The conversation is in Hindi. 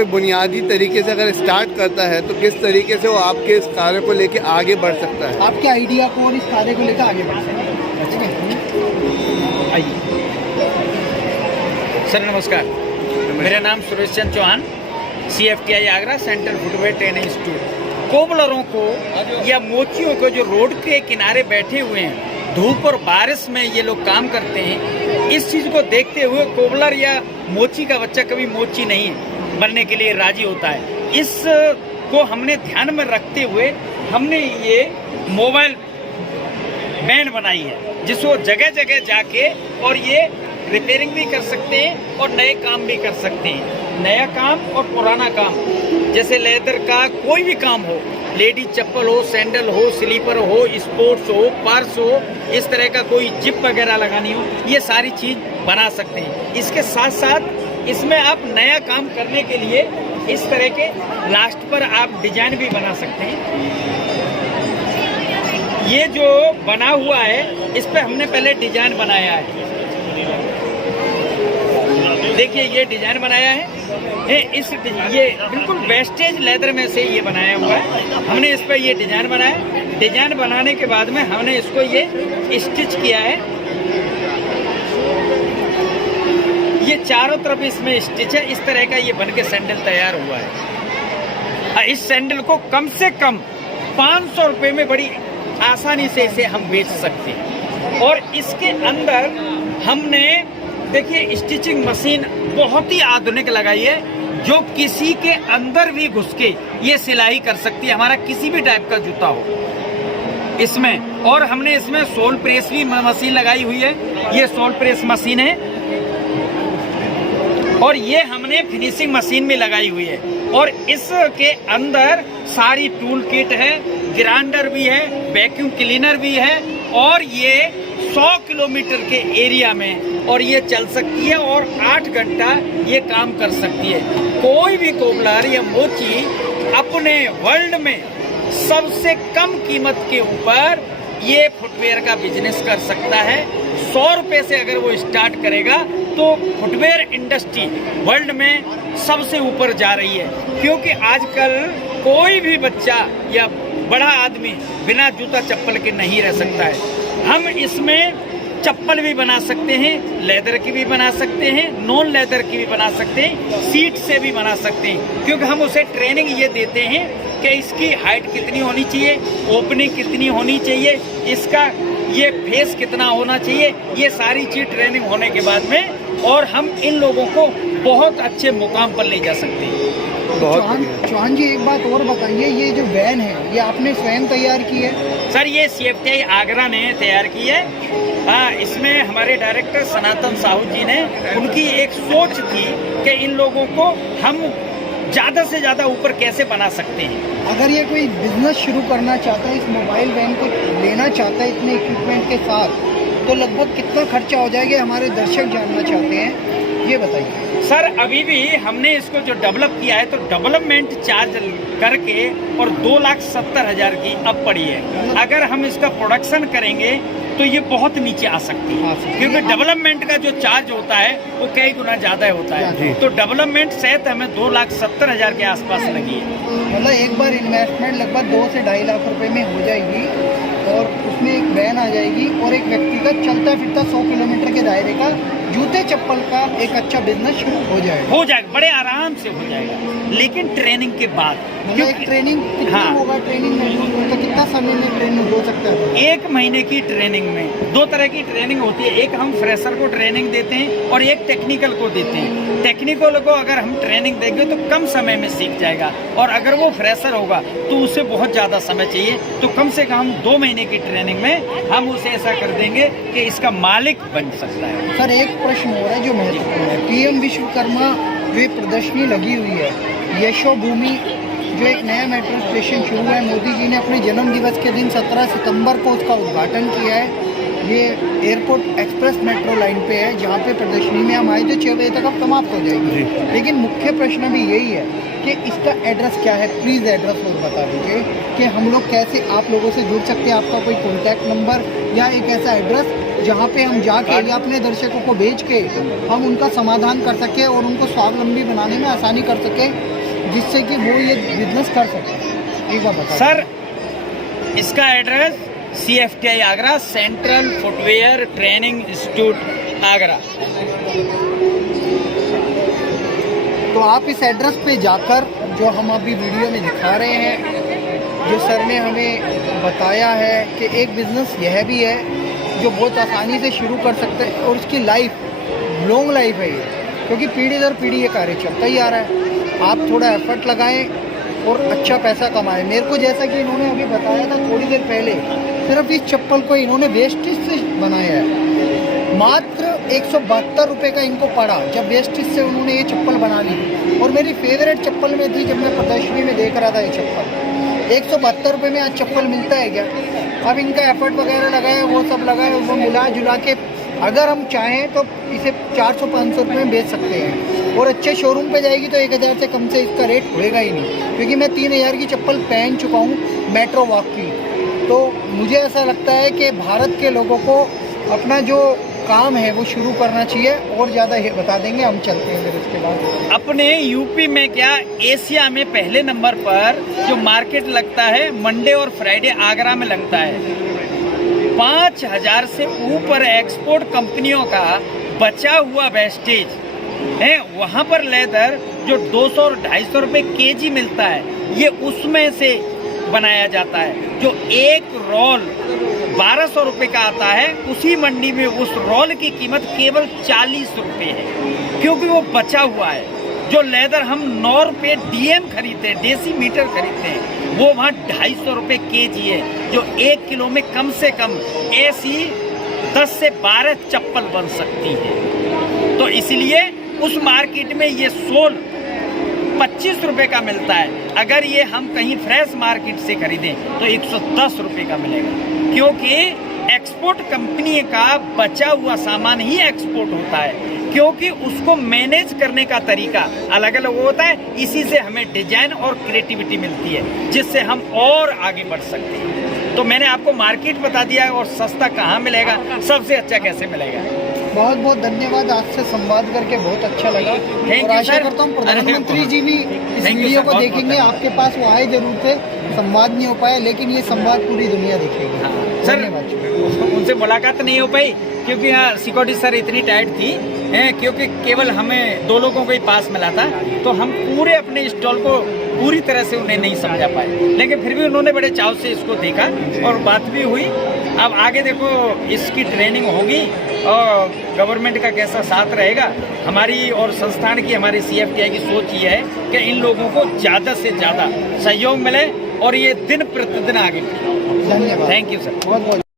कोई बुनियादी तरीके से अगर स्टार्ट करता है तो किस तरीके से वो आपके इस कार्य को लेके आगे बढ़ सकता है? आपके आइडिया को और इस कार्य को लेकर आगे बढ़ सकते हैं। ठीक है, आइए सर, नमस्कार। मेरा नाम Suresh Chand Chauhan, CFTI Agra, central footwear training institute. कोबलरों को या मोचियों को जो रोड के किनारे बैठे हुए हैं, धूप और बारिश में ये लोग काम करते हैं, इस चीज़ को देखते हुए कोबलर या मोची का बच्चा कभी मोची नहीं बनने के लिए राजी होता है। इसको हमने ध्यान में रखते हुए हमने ये मोबाइल वैन बनाई है, जिसको जगह जगह जाके और ये रिपेयरिंग भी कर सकते हैं और नए काम भी कर सकते हैं। नया काम और पुराना काम, जैसे लेदर का कोई भी काम हो, लेडीज चप्पल हो, सैंडल हो, स्लीपर हो, स्पोर्ट्स हो, पर्स हो, इस तरह का कोई जिप वगैरह लगानी हो, ये सारी चीज़ बना सकते हैं। इसके साथ साथ इसमें आप नया काम करने के लिए इस तरह के लास्ट पर आप डिजाइन भी बना सकते हैं। ये जो बना हुआ है, इस पे हमने पहले डिजाइन बनाया है। देखिए, ये डिजाइन बनाया है। ये बिल्कुल वेस्टेज लेदर में से ये बनाया हुआ है। हमने इस पर ये डिजाइन बनाया। डिजाइन बनाने के बाद में हमने इसको ये स्टिच किया है। ये चारों तरफ इसमें स्टिच है। इस तरह का ये बन के सैंडल तैयार हुआ है। इस सैंडल को कम से कम 500 रुपये में बड़ी आसानी से इसे हम बेच सकते हैं। और इसके अंदर हमने देखिए स्टिचिंग मशीन बहुत ही आधुनिक लगाई है, जो किसी के अंदर भी घुस के ये सिलाई कर सकती है, हमारा किसी भी टाइप का जूता हो इसमें। और हमने इसमें सोल प्रेस भी मशीन लगाई हुई है। ये सोल प्रेस मशीन है और ये हमने फिनिशिंग मशीन भी लगाई हुई है। और इसके अंदर सारी टूल किट है, ग्राइंडर भी है, वैक्यूम क्लीनर भी है। और ये 100 किलोमीटर के एरिया में और ये चल सकती है और 8 घंटा ये काम कर सकती है। कोई भी कोबलर या मोची अपने वर्ल्ड में सबसे कम कीमत के ऊपर ये फुटवेयर का बिजनेस कर सकता है। 100 रुपये से अगर वो स्टार्ट करेगा तो फुटवेयर इंडस्ट्री वर्ल्ड में सबसे ऊपर जा रही है, क्योंकि आजकल कोई भी बच्चा या बड़ा आदमी बिना जूता चप्पल के नहीं रह सकता है। हम इसमें चप्पल भी बना सकते हैं, लेदर की भी बना सकते हैं, नॉन लेदर की भी बना सकते हैं, सीट से भी बना सकते हैं, क्योंकि हम उसे ट्रेनिंग ये देते हैं कि इसकी हाइट कितनी होनी चाहिए, ओपनिंग कितनी होनी चाहिए, इसका ये फेस कितना होना चाहिए, ये सारी चीज ट्रेनिंग होने के बाद में और हम इन लोगों को बहुत अच्छे मुकाम पर ले जा सकते हैं। चौहान जी, एक बात और बताइए, ये जो वैन है ये आपने स्वयं तैयार की है? सर, ये CFTI आगरा ने तैयार की है। हाँ, इसमें हमारे डायरेक्टर सनातन साहू जी ने, उनकी एक सोच थी कि इन लोगों को हम ज़्यादा से ज़्यादा ऊपर कैसे बना सकते हैं। अगर ये कोई बिजनेस शुरू करना चाहता है, इस मोबाइल वैन को लेना चाहता है इतने इक्विपमेंट के साथ, तो लगभग कितना खर्चा हो जाएगा? हमारे दर्शक जानना चाहते हैं, ये बताइए। सर, अभी भी हमने इसको जो डेवलप किया है तो डेवलपमेंट चार्ज करके और 2,70,000 की अब पड़ी है। अगर हम इसका प्रोडक्शन करेंगे तो ये बहुत नीचे आ सकती है, क्योंकि डेवलपमेंट का जो चार्ज होता है वो कई गुना ज़्यादा होता है। तो डेवलपमेंट सहित हमें 2,70,000 के आसपास लगी है। मतलब एक बार इन्वेस्टमेंट लगभग 2 से 2.5 लाख रुपए में हो जाएगी और उसमें एक वैन आ जाएगी और एक व्यक्ति का चलता फिरता 100 किलोमीटर के दायरे का जूते चप्पल का एक अच्छा बिजनेस शुरू हो जाएगा बड़े आराम से हो जाएगा, लेकिन ट्रेनिंग के बाद। क्योंकि ट्रेनिंग कितना होगा? ट्रेनिंग में तो कितना समय में ट्रेनिंग हो सकता है? 1 महीने की ट्रेनिंग में 2 तरह की ट्रेनिंग होती है। एक हम फ्रेशर को ट्रेनिंग देते हैं और एक टेक्निकल को देते हैं। टेक्निकल को अगर हम ट्रेनिंग देंगे तो कम समय में सीख जाएगा, और अगर वो फ्रेशर होगा तो उसे बहुत ज़्यादा समय चाहिए। तो कम से कम 2 महीने की ट्रेनिंग में हम उसे ऐसा कर देंगे कि इसका मालिक बन सकता है। सर, एक प्रश्न हो रहा है जो महत्वपूर्ण है। PM विश्वकर्मा जो प्रदर्शनी लगी हुई है, यशोभूमि जो एक नया मेट्रो स्टेशन शुरू है, मोदी जी ने अपने जन्म दिवस के दिन 17 सितंबर को उसका उद्घाटन किया है। ये एयरपोर्ट एक्सप्रेस मेट्रो लाइन पे है, जहाँ पे प्रदर्शनी में हम आए थे 6 बजे तक अब समाप्त हो जाएगी। लेकिन मुख्य प्रश्न भी यही है कि इसका एड्रेस क्या है? प्लीज़ एड्रेस और बता दीजिए कि हम लोग कैसे आप लोगों से जुड़ सकते हैं। आपका कोई कॉन्टैक्ट नंबर या एक ऐसा एड्रेस जहाँ पे हम जाके या अपने दर्शकों को भेज के हम उनका समाधान कर सके और उनको स्वावलंबी बनाने में आसानी कर सके, जिससे कि वो ये बिजनेस कर सके। एक बार बताओ सर, इसका address CFTI Agra, central footwear training institute Agra. तो आप इस एड्रेस पे जाकर, जो हम अभी वीडियो में दिखा रहे हैं, जो सर ने हमें बताया है कि एक बिज़नेस यह भी है जो बहुत आसानी से शुरू कर सकते हैं और इसकी लाइफ लॉन्ग लाइफ है ये, क्योंकि पीढ़ी दर पीढ़ी ये कार्य चलता ही आ रहा है। आप थोड़ा एफर्ट लगाएं और अच्छा पैसा कमाएं। मेरे को जैसा कि इन्होंने अभी बताया था थोड़ी देर पहले, सिर्फ इस चप्पल को इन्होंने वेस्टेज से बनाया है। मात्र 172 रुपये का इनको पड़ा जब वेस्टेज से उन्होंने ये चप्पल बना ली। और मेरी फेवरेट चप्पल में थी, जब मैं प्रदर्शनी में देख रहा था ये चप्पल। 172 रुपये में आज चप्पल मिलता है क्या? अब इनका एफर्ट वगैरह लगाए, वो सब लगाए, वो मिला जुला के अगर हम चाहें तो इसे 400-500 रुपये में बेच सकते हैं। और अच्छे शोरूम पे जाएगी तो 1000 से कम से इसका रेट होएगा ही नहीं, क्योंकि मैं 3000 की चप्पल पहन चुका हूँ मेट्रो वॉक की। तो मुझे ऐसा लगता है कि भारत के लोगों को अपना जो काम है वो शुरू करना चाहिए। और ज़्यादा बता देंगे, हम चलते हैं फिर उसके बाद। अपने यूपी में क्या, एशिया में पहले नंबर पर जो मार्केट लगता है मंडे और फ्राइडे आगरा में लगता है। 5000 से ऊपर एक्सपोर्ट कंपनियों का बचा हुआ वेस्टेज है। वहाँ पर लेदर जो 200 और 250 रुपये केजी मिलता है, ये उसमें से बनाया जाता है। जो एक रोल 1200 रुपये का आता है, उसी मंडी में उस रोल की कीमत केवल 40 रुपये है, क्योंकि वो बचा हुआ है। जो लेदर हम 9 रुपये DM खरीदते हैं, डेसी मीटर खरीदते हैं, वो वहाँ 250 रुपये केजी है। जो 1 किलो में कम से कम ऐसी 10 से 12 चप्पल बन सकती है। तो इसलिए उस मार्केट में ये सोल 25 रुपये का मिलता है। अगर ये हम कहीं फ्रेश मार्केट से खरीदें तो 110 रुपये का मिलेगा, क्योंकि एक्सपोर्ट कंपनी का बचा हुआ सामान ही एक्सपोर्ट होता है, क्योंकि उसको मैनेज करने का तरीका अलग अलग होता है। इसी से हमें डिजाइन और क्रिएटिविटी मिलती है, जिससे हम और आगे बढ़ सकते हैं। तो मैंने आपको मार्केट बता दिया है, और सस्ता कहाँ मिलेगा, सबसे अच्छा कैसे मिलेगा। बहुत बहुत धन्यवाद, आपसे संवाद करके बहुत अच्छा लगा। और आशा करता हूँ प्रधानमंत्री जी भी इस वीडियो को देखेंगे। आपके पास वो आए जरूर थे, संवाद नहीं हो पाया, लेकिन ये संवाद पूरी दुनिया देखेगी। सर, उनसे मुलाकात नहीं हो पाई क्योंकि यहाँ सिक्योरिटी सर इतनी टाइट थी, क्योंकि केवल हमें 2 लोगों को ही पास मिला था, तो हम पूरे अपने स्टॉल को पूरी तरह से उन्हें नहीं समझा पाए। लेकिन फिर भी उन्होंने बड़े चाव से इसको देखा और बात भी हुई। अब आगे देखो इसकी ट्रेनिंग होगी और गवर्नमेंट का कैसा साथ रहेगा। हमारी और संस्थान की, हमारी CFTI की सोच ये है कि इन लोगों को ज़्यादा से ज़्यादा सहयोग मिले और ये दिन प्रतिदिन आगे बढ़े। धन्यवाद, थैंक यू सर। बहुत बहुत।